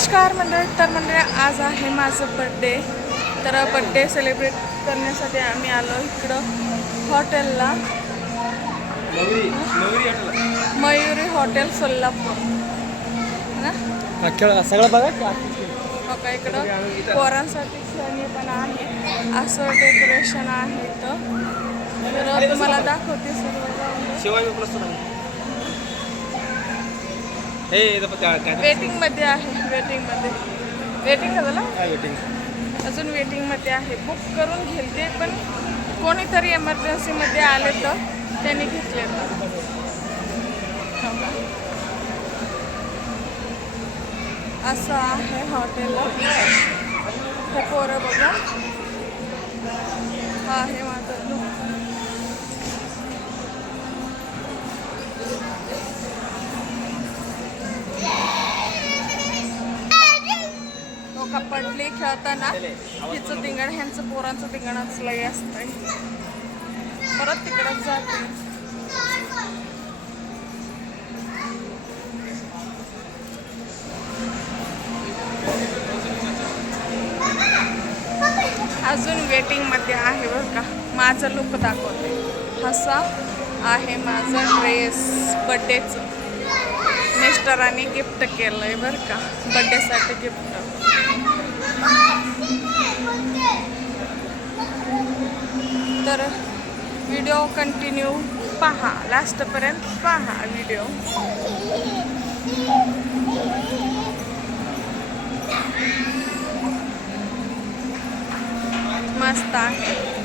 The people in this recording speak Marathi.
नमस्कार मंडळी, आज आहे माझं बड्डे. तर बड्डे सेलिब्रेट करण्यासाठी आम्ही आलो इकडं हॉटेलला, मयुरी हॉटेल सोलापूर ना. सगळं बघा. बघा इकडं पोरांसाठी खेळणी पण आहे, असं डेकोरेशन आहे इथं. तर तुम्हाला दाखवते सर्व. वेटिंग मध्ये आहे, वेटिंग झालं, अजून वेटिंग मध्ये आहे. बुक करून घेते, पण कोणीतरी एमर्जन्सी मध्ये आले तर त्यांनी घेतले. असं आहे हॉटेल. हे पोरं बघा, हा आहे माझं लुक. पडली खेळताना हिचं धिंगण, ह्यांचं पोरांचं धिंगणच लय असतंय. परत तिकडच जाते. अजून वेटिंग मध्ये आहे बरं का. माझं लुक दाखवते. असा आहे माझा ड्रेस बड्डेचं. मिस्टरांनी गिफ्ट केलंय बरं का, बड्डेसाठी गिफ्ट. तर व्हिडिओ कंटिन्यू पहा, लास्टपर्यंत पहा व्हिडिओ. मस्त आहे.